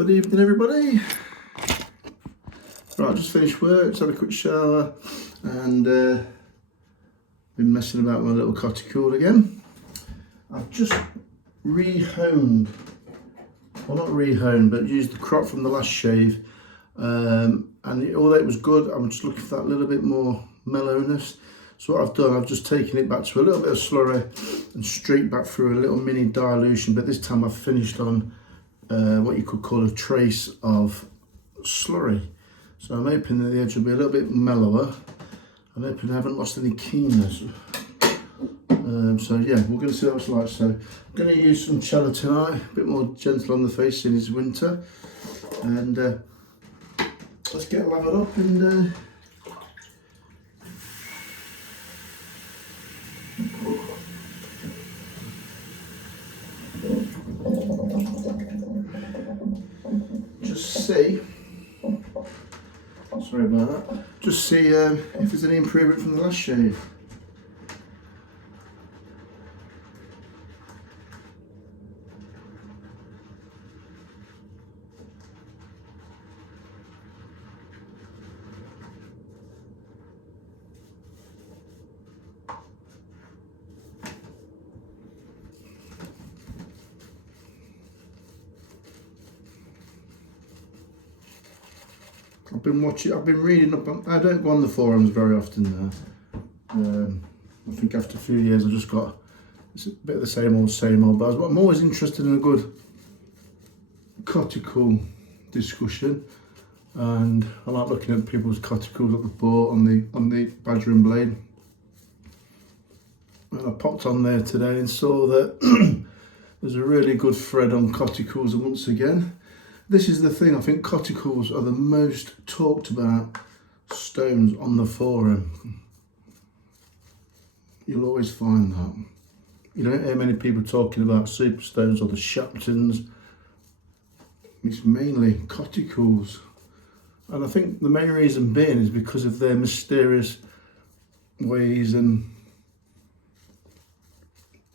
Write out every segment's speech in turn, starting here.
Good evening, everybody. Right, I just finished work, just had a quick shower, and been messing about with my little Coticule again. I've just rehoned, well not rehoned, but used the crop from the last shave, and although it was good, I'm just looking for that little bit more mellowness. So what I've done, I've just taken it back to a little bit of slurry and streaked back through a little mini dilution, but this time I've finished on what you could call a trace of slurry. So I'm hoping that the edge will be a little bit mellower. I'm hoping I haven't lost any keenness. So yeah, we're going to see what it's like. So I'm going to use some cello tonight, a bit more gentle on the face in it's winter. And let's get lathered up and just see, sorry about that, just see if there's any improvement from the last shave. I've been reading up on, I don't go on the forums very often now. I think after a few years I've just got, it's a bit of the same old, but I'm always interested in a good Coticule discussion, and I like looking at people's Coticules that they've bought on the Badger and Blade. And I popped on there today and saw that there's a really good thread on Coticules once again. This is the thing, I think Coticules are the most talked about stones on the forum. You'll always find that. You don't hear many people talking about superstones or the Shaptons. It's mainly Coticules. And I think the main reason being is because of their mysterious ways and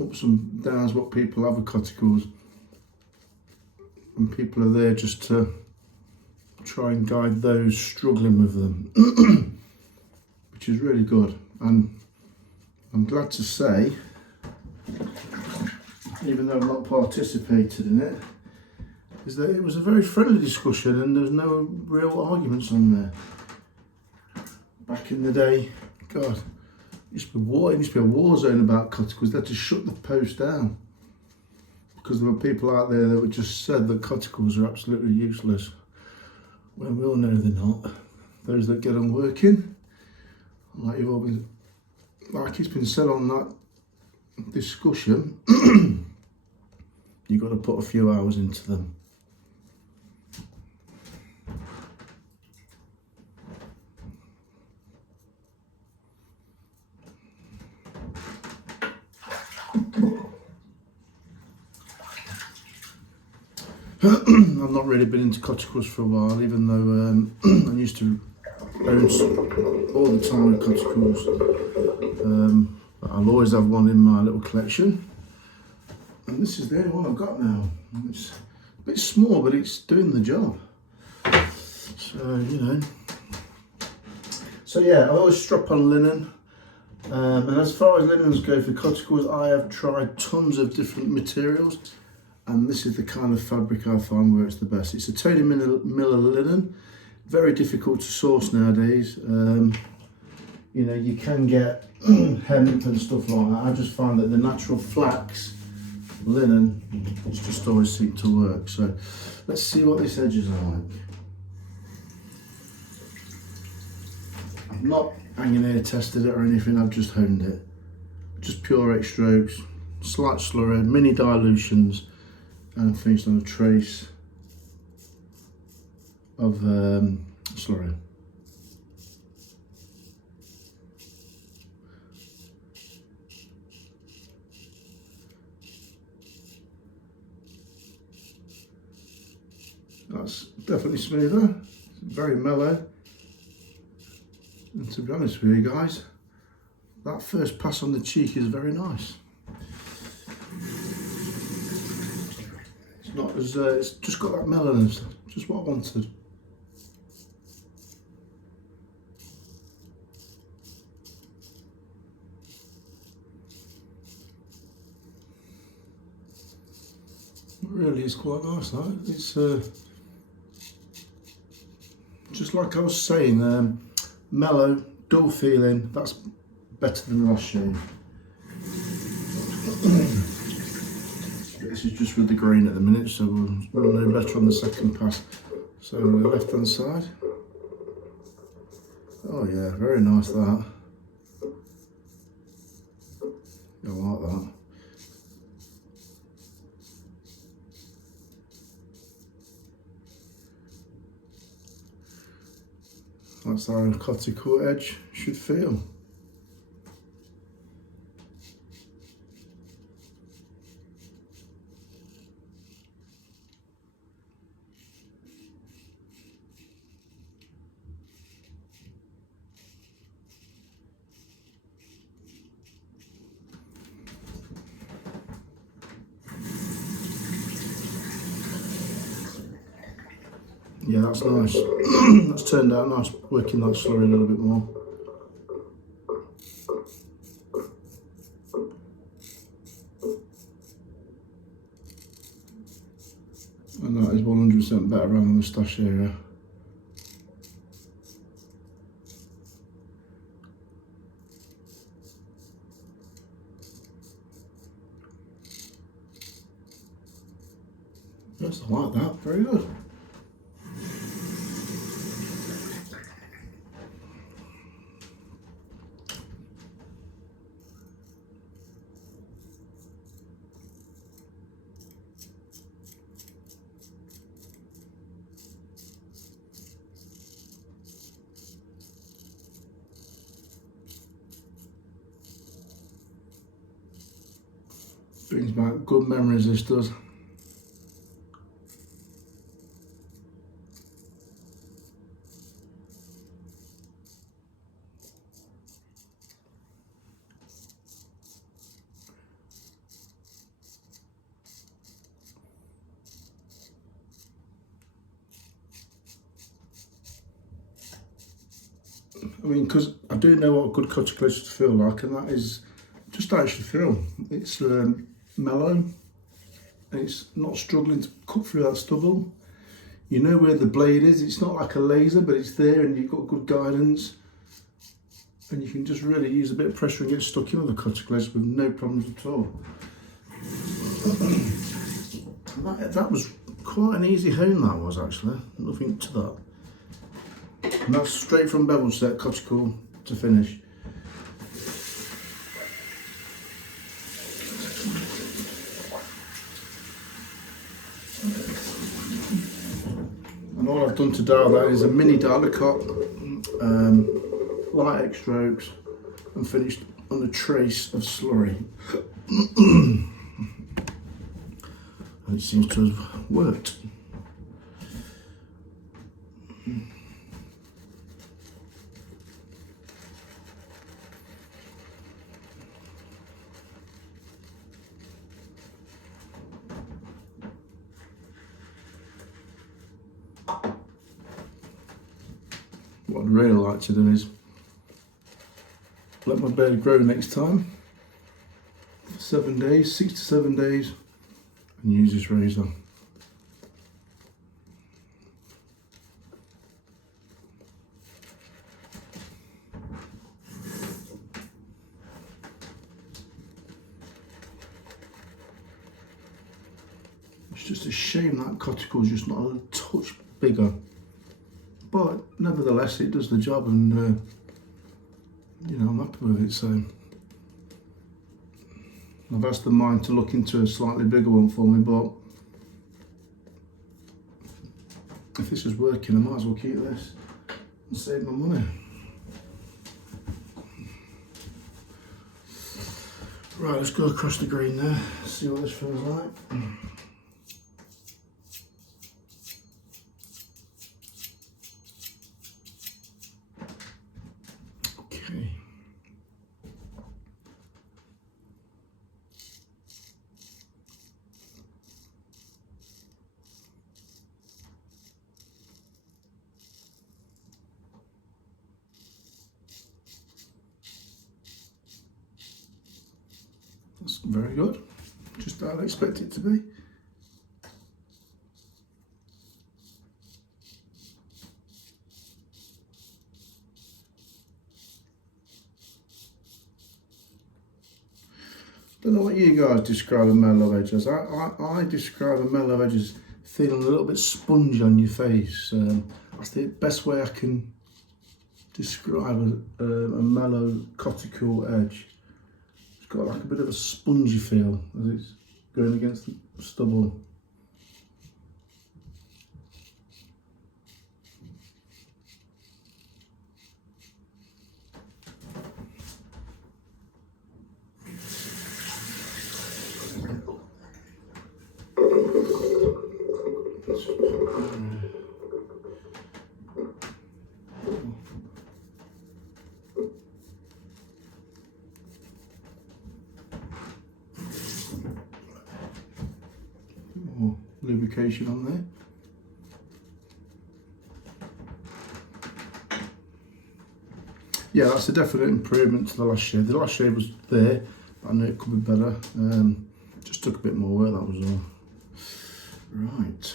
ups and downs what people have with Coticules. And people are there just to try and guide those struggling with them, which is really good. And I'm glad to say, even though I've not participated in it, is that it was a very friendly discussion and there's no real arguments on there. Back in the day, God, it used to be a war zone about Coticles. They had to shut the post down, because there were people out there that just said that Coticles are absolutely useless, when we all know they're not. Those that get them working, like it's been said on that discussion, you've got to put a few hours into them. I've not really been into Coticles for a while, even though I used to own all the time with Coticles. But I'll always have one in my little collection. And this is the only one I've got now. It's a bit small, but it's doing the job. So, you know. So yeah, I always strap on linen. And as far as linens go for Coticles, I have tried tons of different materials. And this is the kind of fabric I find works the best. It's a Tony Miller linen, very difficult to source nowadays. You know, you can get hemp and stuff like that. I just find that the natural flax linen just always seem to work. So let's see what these edges are like. I've not hanging air tested it or anything, I've just honed it. Just pure X strokes, slight slurry, mini dilutions, and finished on a trace of slurry. That's definitely smoother, very mellow. And to be honest with you guys, that first pass on the cheek is very nice. It's not as, it's just got that mellowness, just what I wanted. It really is quite nice, that. It's just like I was saying, mellow, dull feeling, that's better than the last shade. This is just with the grain at the minute, so we'll know better on the second pass. So the left hand side. Oh yeah, very nice that. I like that. That's how a Coticule edge should feel. Yeah, that's nice. That's turned out nice, working that slurry a little bit more. And that is 100% better around the moustache area. Yes, I like that, very good. Brings back good memories, this does. I mean, because I do know what a good Coticule should feel like, and that is just how it should feel. It's mellow, and it's not struggling to cut through that stubble. You know where the blade is, it's not like a laser, but it's there and you've got good guidance. And you can just really use a bit of pressure and get stuck in with the Coticule with no problems at all. That was quite an easy hone, that was actually, nothing to that. And that's straight from bevel set, Coticule to finish. And all I've done to dial that is a mini dialer cut, light X strokes, and finished on a trace of slurry. And it seems to have worked. What I'd really like to do is let my beard grow next time for 7 days, 6 to 7 days, and use this razor. It's just a shame that Coticule's just not a touch bigger. But nevertheless, it does the job, and you know, I'm happy with it. So I've asked the mine to look into a slightly bigger one for me, but if this is working, I might as well keep this and save my money. Right, let's go across the green there, see what this feels like. very good. Just how I expect it to be. Don't know what you guys describe a mellow edge as. I describe a mellow edge as feeling a little bit spongy on your face. That's the best way I can describe a mellow Coticule edge. It's got like a bit of a spongy feel as it's going against the stubble. More lubrication on there. Yeah, that's a definite improvement to the last shade. The last shade was there, but I know it could be better. Just took a bit more work, that was all. Right.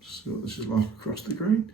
See what this is like across the grain.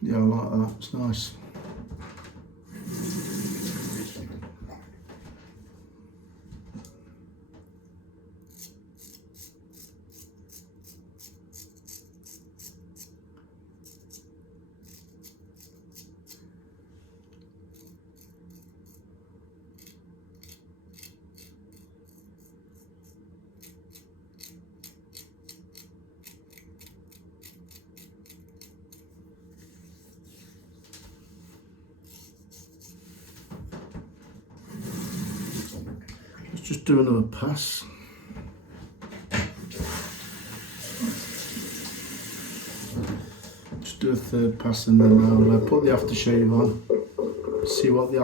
Yeah, I like that, it's nice. Let's just do another pass. Just do a third pass and then I'll put the aftershave on. See what the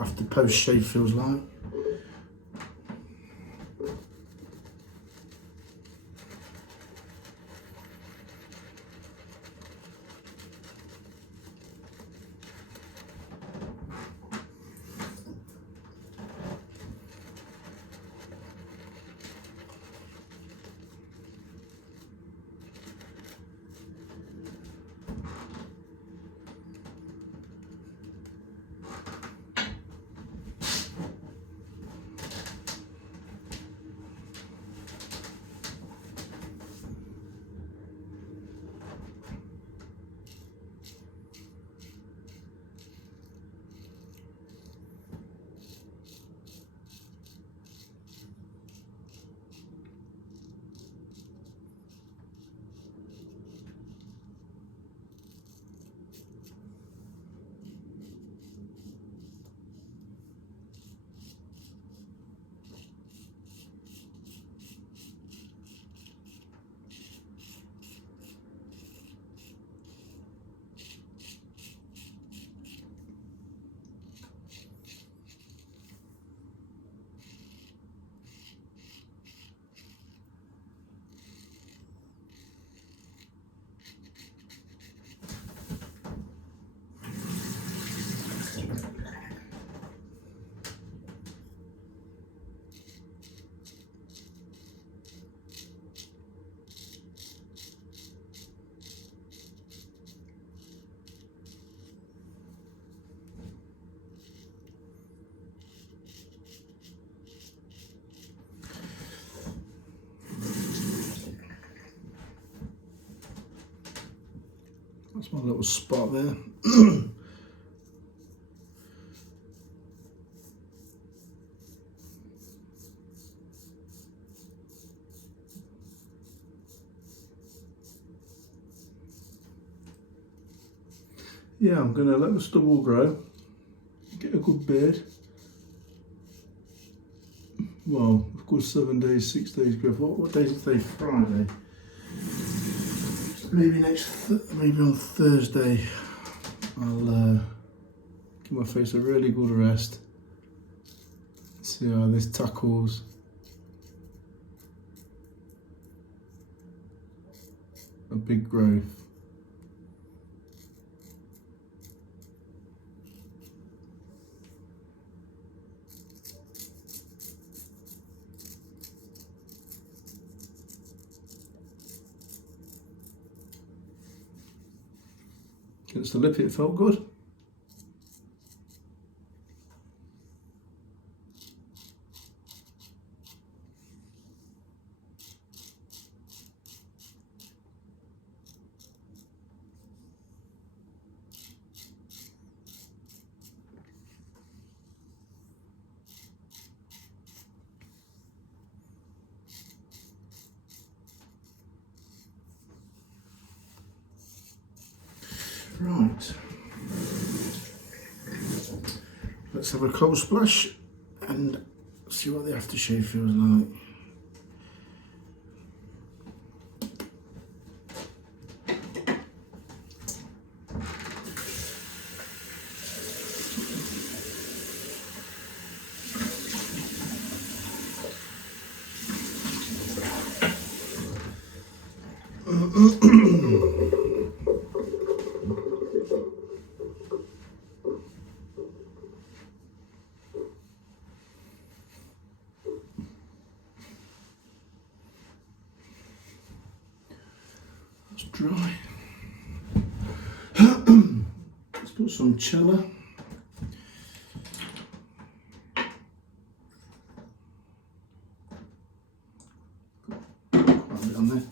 after post shave feels like. That's my little spot there. Yeah, I'm going to let the stubble grow, get a good beard. Well, of course, 7 days, 6 days growth. What day is it today? Friday. Maybe maybe on Thursday, I'll give my face a really good rest. See how this tackles. A big growth. Against the lip, it felt good. Right, let's have a cold splash and see what the aftershave feels like. It's dry. Let's put some cella. Quite a bit on there.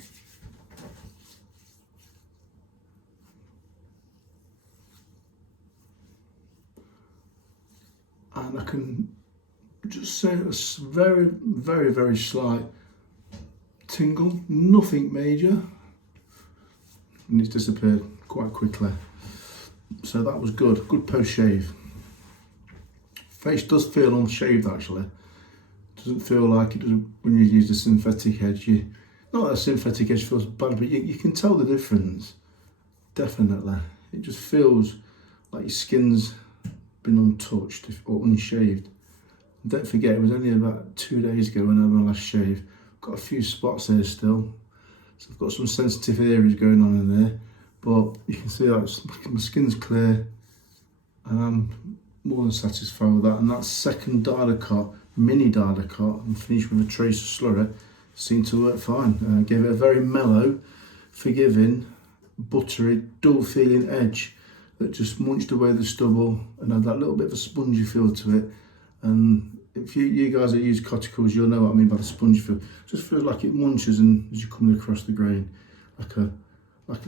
And I can just say a very, very, very slight tingle, nothing major. And it's disappeared quite quickly. So that was good post shave. Face does feel unshaved actually. Doesn't feel like it does when you use the synthetic edge. Not that a synthetic edge feels bad, but you can tell the difference. Definitely. It just feels like your skin's been untouched or unshaved. And don't forget, it was only about 2 days ago when I had my last shave. Got a few spots there still. So I've got some sensitive areas going on in there, but you can see that my skin's clear and I'm more than satisfied with that. And that second dialer cut, mini dialer cut, and finished with a trace of slurry, seemed to work fine. Gave it a very mellow, forgiving, buttery, dull feeling edge that just munched away the stubble and had that little bit of a spongy feel to it. And if you guys that use Coticules, you'll know what I mean by the sponge feel. It just feels like it munches and as you're coming across the grain,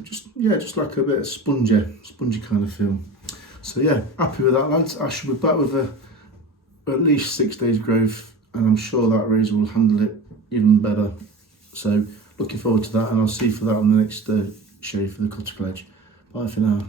just like a bit of spongy kind of feel. So yeah, happy with that, lads. I should be back with at least 6 days growth, and I'm sure that razor will handle it even better. So looking forward to that, and I'll see you for that on the next shave for the Coticule edge. Bye for now.